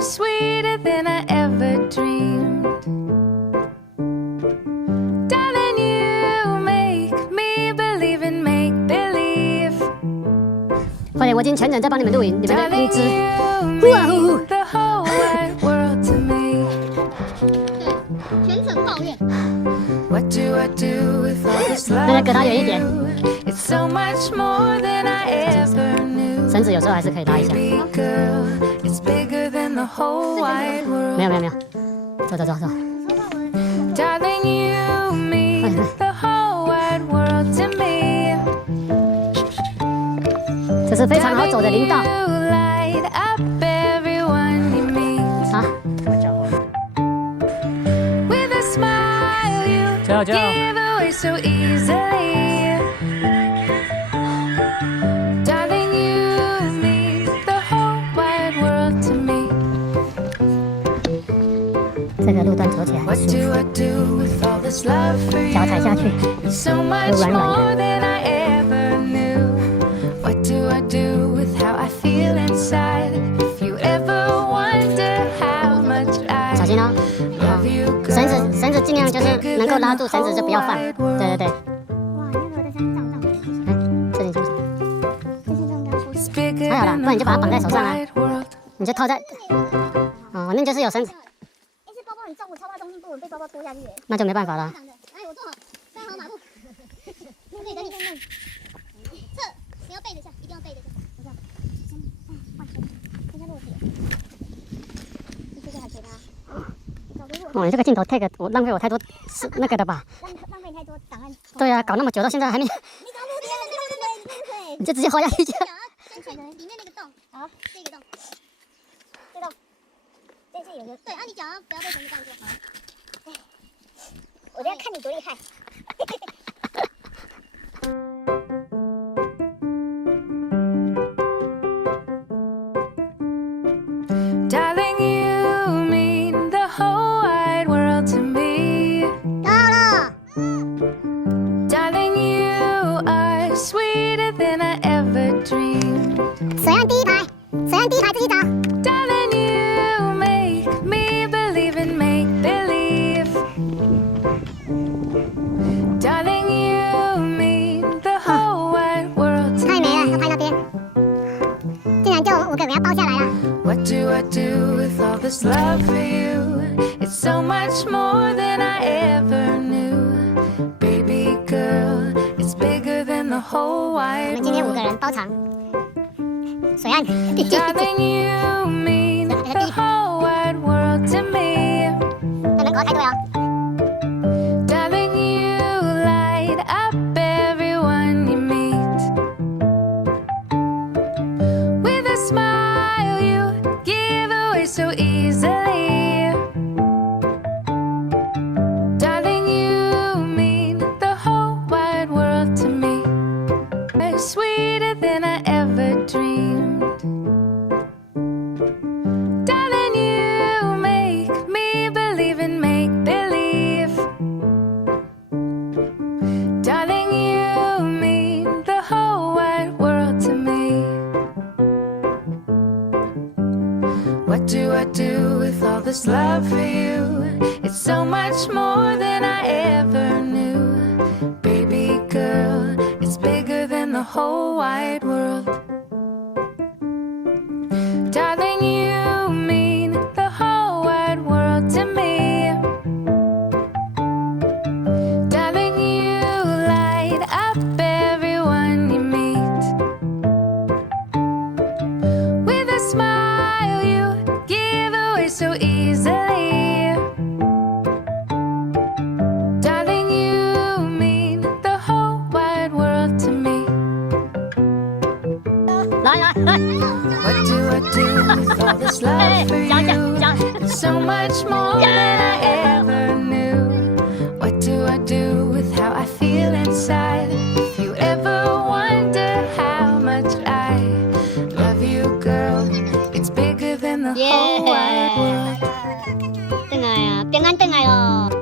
sweeter than I ever dreamed. Darling, you make me believe in make believe. 快点，我已经全程在帮你们录影，你们的音质。哇呼！ The whole wide world to me. 全程抱怨。 What do I do with all this 那个 love 隔他 for 远一点。 you? It's so much more than I ever knew. 绳子有时候还是可以拉一下。 Baby girl, it's bigger than the whole wide world. 没有没有没有，走走走走。 Darling, you mean the whole wide world to me. 这是非常好走的林道。 You light up everyone you meet. 好。 With a smile, you 加油加油！ give away so easily. Darling, you mean the whole wide world to me. 这个路段走起来很 What 舒 do 服， I do with all this love for 脚踩下去 you? It's so much 软软 more 的。 than I ever knew. What do I do with how I feel inside? If you ever wonder how much 小 I 心哦。 love you, 绳子尽量就是能够拉住绳子就不要放。对对对。哇，那个在山上上面，这里行不行？这是刚刚出去。 It's bigger 还好啦， than 不然你就把它绑在手上啊 the whole wide world. 你就套在，哦，那就是有绳子，哎，这包包很重，我超怕中间不稳被包包拖下去。那就没办法了。哎，我坐好，站好马步。那个等你站。侧，你要背着下，一定要背着下。我这样，换身，等下落地了。这个还可以拉。哦，你这个镜头 take 我浪费我太多是那个的吧？浪费太多档案。对啊，搞那么久到现在还没，你搞不定，对。你就直接滑下去就。先选里面那个洞，好，这个洞，这洞，这有个对啊，你脚不要被绳子绊住，好。我这样看你多厉害。Darling, you mean the whole wide world to me. 到了。 Darling, you are sweeter than I ever dreamed. 水岸第一排，水岸第一排自己找。 Darling, you make me believe in make believe. Darling, you mean the whole wide world to 太美了， me. 要拍那边。竟然就我们5个给它包下来了。 What do I do with all this love for you? It's so much more than I ever knew. Baby girl, it's bigger than the whole 我 wide 们今天5个 world. 人包场。水岸。 Darling, you mean the whole wide world to me. 那人口太多了。 Darling, you light up everyone you meet. With a smile, you give away so easily. Darling, you mean the whole wide world to me. Sweeter than I ever dreamed. Darling, you make me believe in make believe. Darling, you mean the whole wide world to me. What do I do with all this love for you? It's so much more than I ever knew. Baby girl, it's bigger than the whole wide world. Darling, you mean the whole wide world to me. Darling, you light up everyone you meet. With a smile, you give away so easily. Darling, you mean the whole wide world to me. 来来来， What do I do with all this love for you? So much more than I ever knew. What do I do with how I feel inside? If you ever wonder how much I love you, girl, it's bigger than the whole wide world. 回来呀，平安回来咯。